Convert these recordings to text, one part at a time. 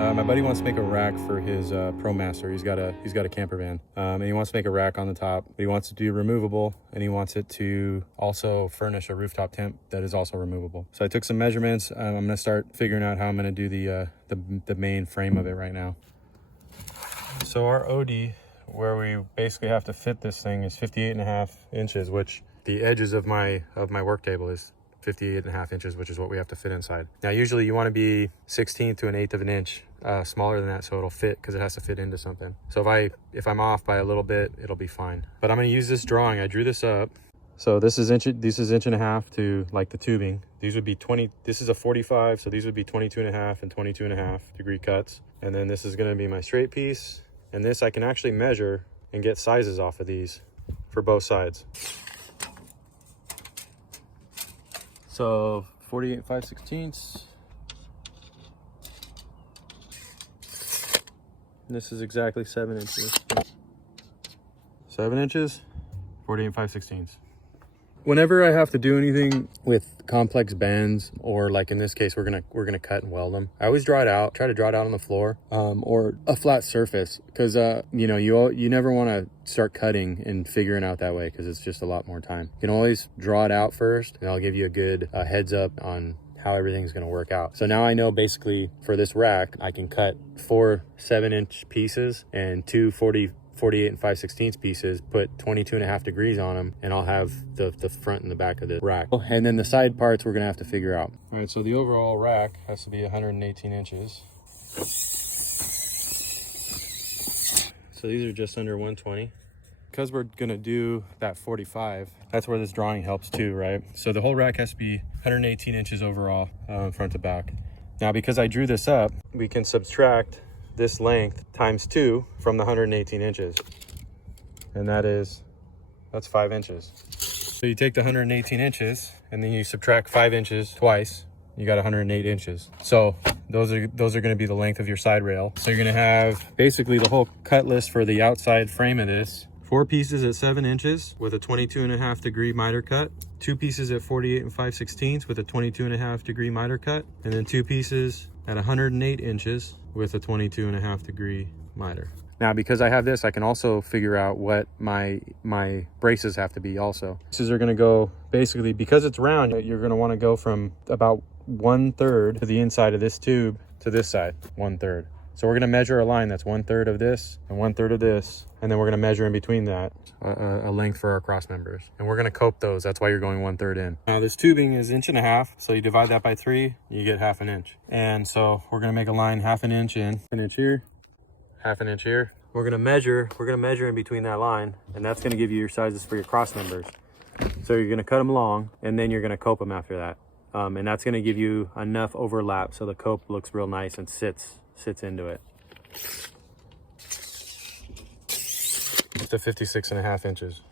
My buddy wants to make a rack for his ProMaster. He's got a camper van, and he wants to make a rack on the top. But he wants to do removable, and he wants it to also furnish a rooftop tent that is also removable. So I took some measurements. I'm gonna start figuring out how I'm gonna do the main frame of it right now. So our OD, where we basically have to fit this thing, is 58.5 inches, which the edges of my work table is 58.5 inches, which is what we have to fit inside. Now, usually you want to be 1/16 to 1/8 of an inch smaller than that, so it'll fit, because it has to fit into something. So if I'm off by a little bit, it'll be fine. But I'm going to use this drawing. I drew this up. So this is 1.5 to like the tubing. These would be 20. This is a 45, so these would be 22.5 and 22.5 degree cuts. And then this is going to be my straight piece. And this I can actually measure and get sizes off of these for both sides. So 48 5/16. This is exactly 7 inches. 7 inches, 48 5/16. Whenever I have to do anything with complex bends, or like in this case, we're gonna cut and weld them, I always draw it out. Try to draw it out on the floor, or a flat surface, because you know, you never want to start cutting and figuring out that way, because it's just a lot more time. You can always draw it out first, and I'll give you a good heads up on how everything's going to work out. So now I know basically for this rack, I can cut 4 7-inch pieces and 2 48 5/16 pieces, put 22.5 degrees on them, and I'll have the front and the back of the rack. And then the side parts we're gonna have to figure out. All right, so the overall rack has to be 118 inches. So these are just under 120. Because we're gonna do that 45, that's where this drawing helps too, right? So the whole rack has to be 118 inches overall, front to back. Now, because I drew this up, we can subtract this length times 2 from the 118 inches, and that's 5 inches. So you take the 118 inches and then you subtract 5 inches twice, you got 108 inches. So those are going to be the length of your side rail. So you're going to have basically the whole cut list for the outside frame of this: 4 pieces at 7 inches with a 22.5 degree miter cut, 2 pieces at 48 5/16 with a 22.5 degree miter cut, and then 2 pieces at 108 inches with a 22.5 degree miter. Now, because I have this, I can also figure out what my braces have to be also. Braces are gonna go, basically, because it's round, you're gonna wanna go from about 1/3 to the inside of this tube to this side, 1/3. So we're gonna measure a line that's 1/3 of this and 1/3 of this, and then we're gonna measure in between that a length for our cross members, and we're gonna cope those. That's why you're going 1/3 in. Now this tubing is 1.5 inches, so you divide that by 3, you get 1/2 inch. And so we're gonna make a line 1/2 inch in, 1 inch here, 1/2 inch here. We're gonna measure in between that line, and that's gonna give you your sizes for your cross members. So you're gonna cut them long, and then you're gonna cope them after that, and that's gonna give you enough overlap so the cope looks real nice and sits into it. To 56.5 inches.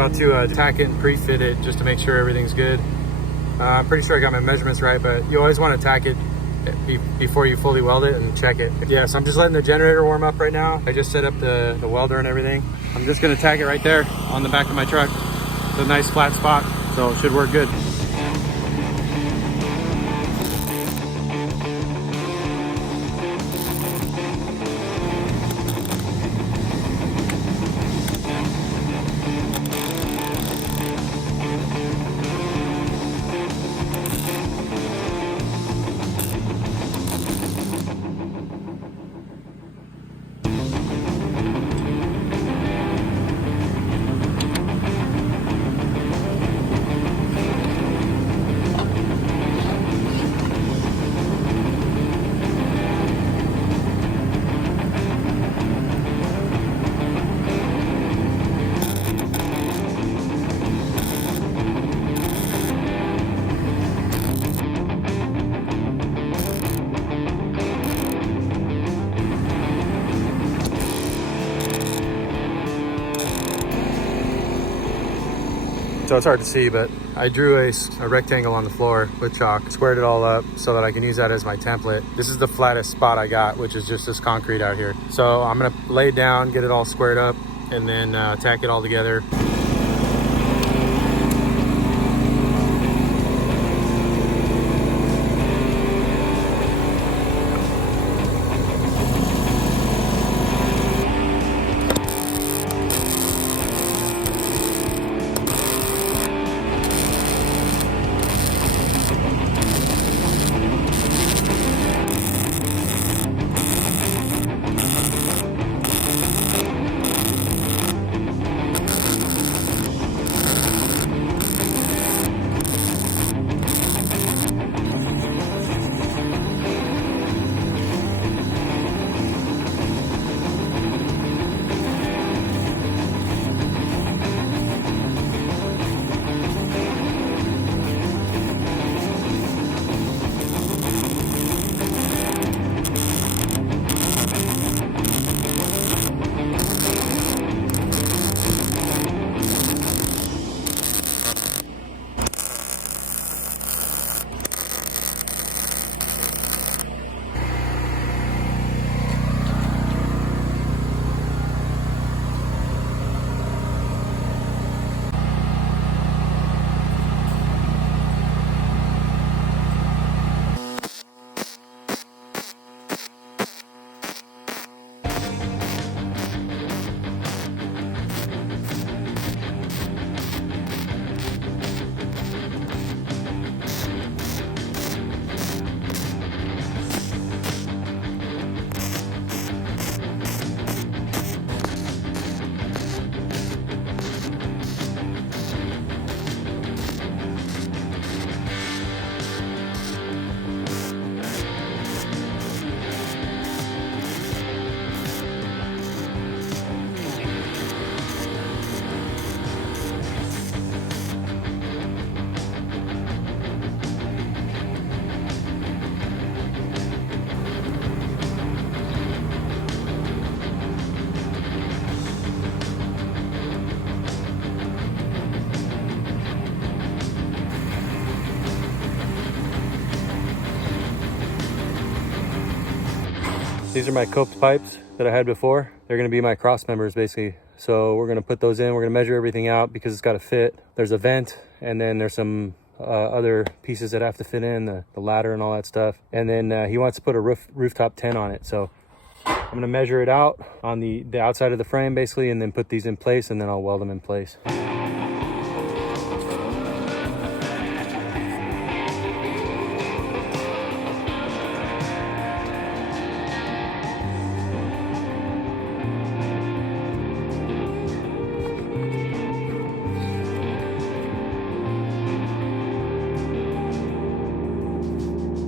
About to tack it and pre-fit it just to make sure everything's good. I'm pretty sure I got my measurements right, but you always want to tack it before you fully weld it and check it. Yeah, so I'm just letting the generator warm up right now. I just set up the welder and everything. I'm just gonna tack it right there on the back of my truck. It's a nice flat spot, so it should work good. So it's hard to see, but I drew a rectangle on the floor with chalk, squared it all up so that I can use that as my template. This is the flattest spot I got, which is just this concrete out here. So I'm gonna lay it down, get it all squared up, and then tack it all together. These are my coped pipes that I had before. They're gonna be my cross members basically. So we're gonna put those in, we're gonna measure everything out because it's gotta fit. There's a vent and then there's some other pieces that have to fit in, the ladder and all that stuff. And then he wants to put a rooftop tent on it. So I'm gonna measure it out on the outside of the frame basically, and then put these in place, and then I'll weld them in place.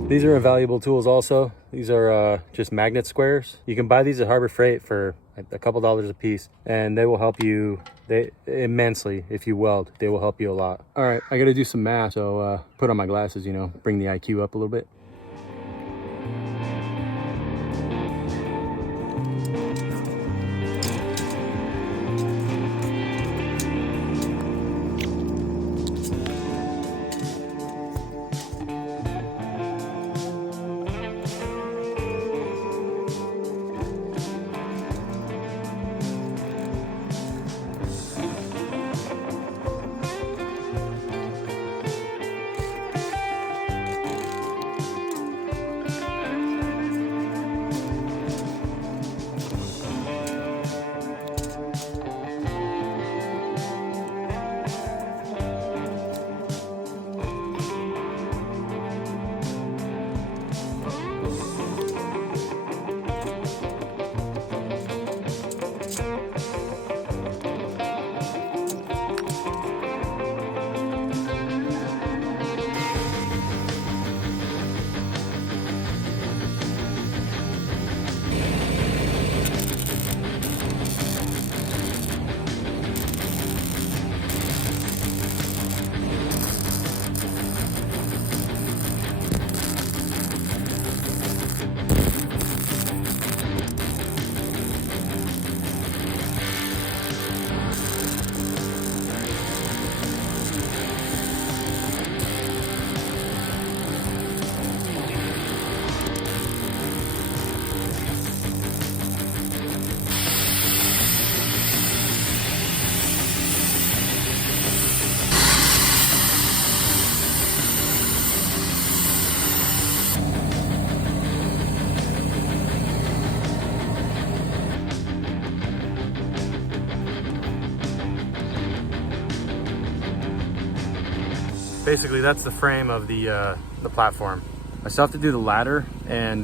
These are invaluable tools also. These are just magnet squares. You can buy these at Harbor Freight for a couple dollars a piece, and they will help you immensely if you weld. They will help you a lot. All right, I gotta do some math, so put on my glasses, you know, bring the IQ up a little bit. basically that's the frame of the platform. I still have to do the ladder, and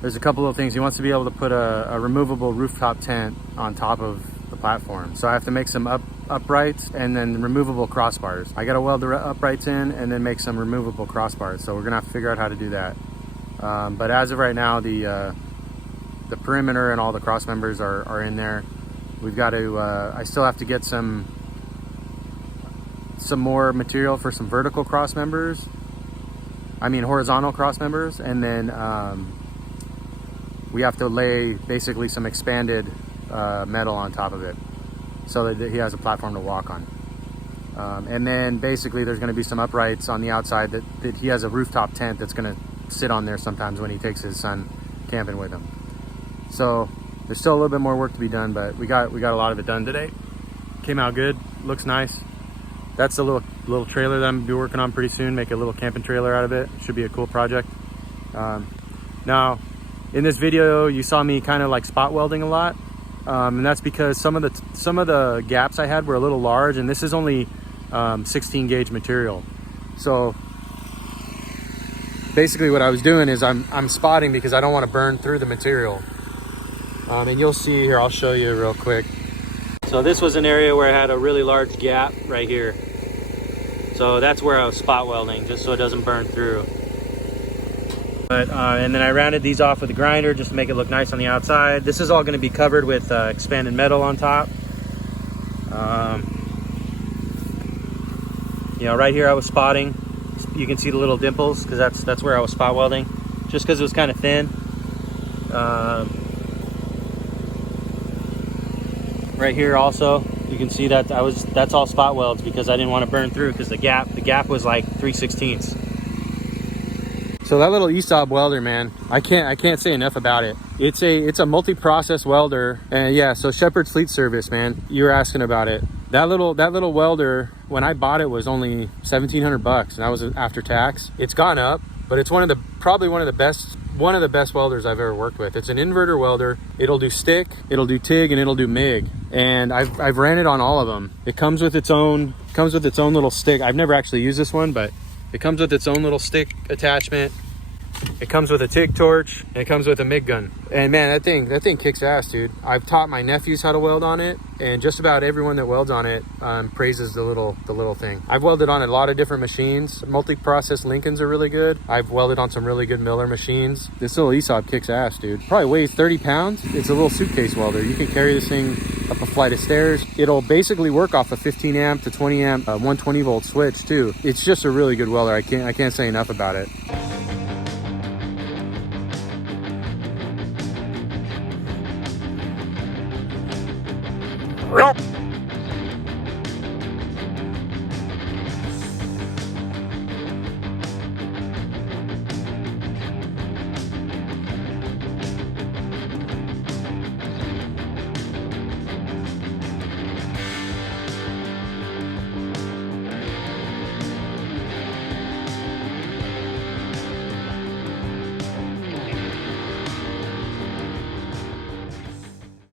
there's a couple of things. He wants to be able to put a removable rooftop tent on top of the platform. So I have to make some uprights and then removable crossbars. I got to weld the uprights in and then make some removable crossbars. So we're gonna have to figure out how to do that. But as of right now, the perimeter and all the cross members are in there. We've got to, I still have to get some more material for some vertical cross members. I mean horizontal cross members, and then we have to lay basically some expanded metal on top of it so that he has a platform to walk on. And then basically there's going to be some uprights on the outside that he has a rooftop tent that's going to sit on there sometimes when he takes his son camping with him. So there's still a little bit more work to be done, but we got a lot of it done today. Came out good, looks nice. That's a little trailer that I'm gonna be working on pretty soon. Make a little camping trailer out of it. Should be a cool project. Now, in this video, you saw me kind of like spot welding a lot, and that's because some of the gaps I had were a little large, and this is only 16 gauge material. So basically, what I was doing is I'm spotting because I don't want to burn through the material. And you'll see here. I'll show you real quick. So this was an area where I had a really large gap right here. So that's where I was spot welding, just so it doesn't burn through. But and then I rounded these off with a grinder just to make it look nice on the outside. This is all going to be covered with expanded metal on top. You know, right here I was spotting. You can see the little dimples because that's where I was spot welding, just because it was kind of thin. Right here also, you can see that that's all spot welds because I didn't want to burn through because the gap was like 3/16. So that little Esab welder, man, I can't say enough about it. It's a multi-process welder, and yeah. So Shepherd's Fleet Service, man, you were asking about it. That little welder, when I bought it, was only $1,700, and that was after tax. It's gone up, but it's probably one of the best welders I've ever worked with. It's an inverter welder. It'll do stick, it'll do TIG, and it'll do MIG. And I've ran it on all of them. It comes with its own little stick. I've never actually used this one, but it comes with its own little stick attachment. It comes with a TIG torch, and it comes with a MIG gun. And man, that thing kicks ass, dude. I've taught my nephews how to weld on it, and just about everyone that welds on it praises the little thing. I've welded on a lot of different machines. Multi-process Lincolns are really good. I've welded on some really good Miller machines. This little Esab kicks ass, dude. Probably weighs 30 pounds. It's a little suitcase welder. You can carry this thing up a flight of stairs. It'll basically work off a 15 amp to 20 amp 120 volt switch too. It's just a really good welder. I can't say enough about it. Well.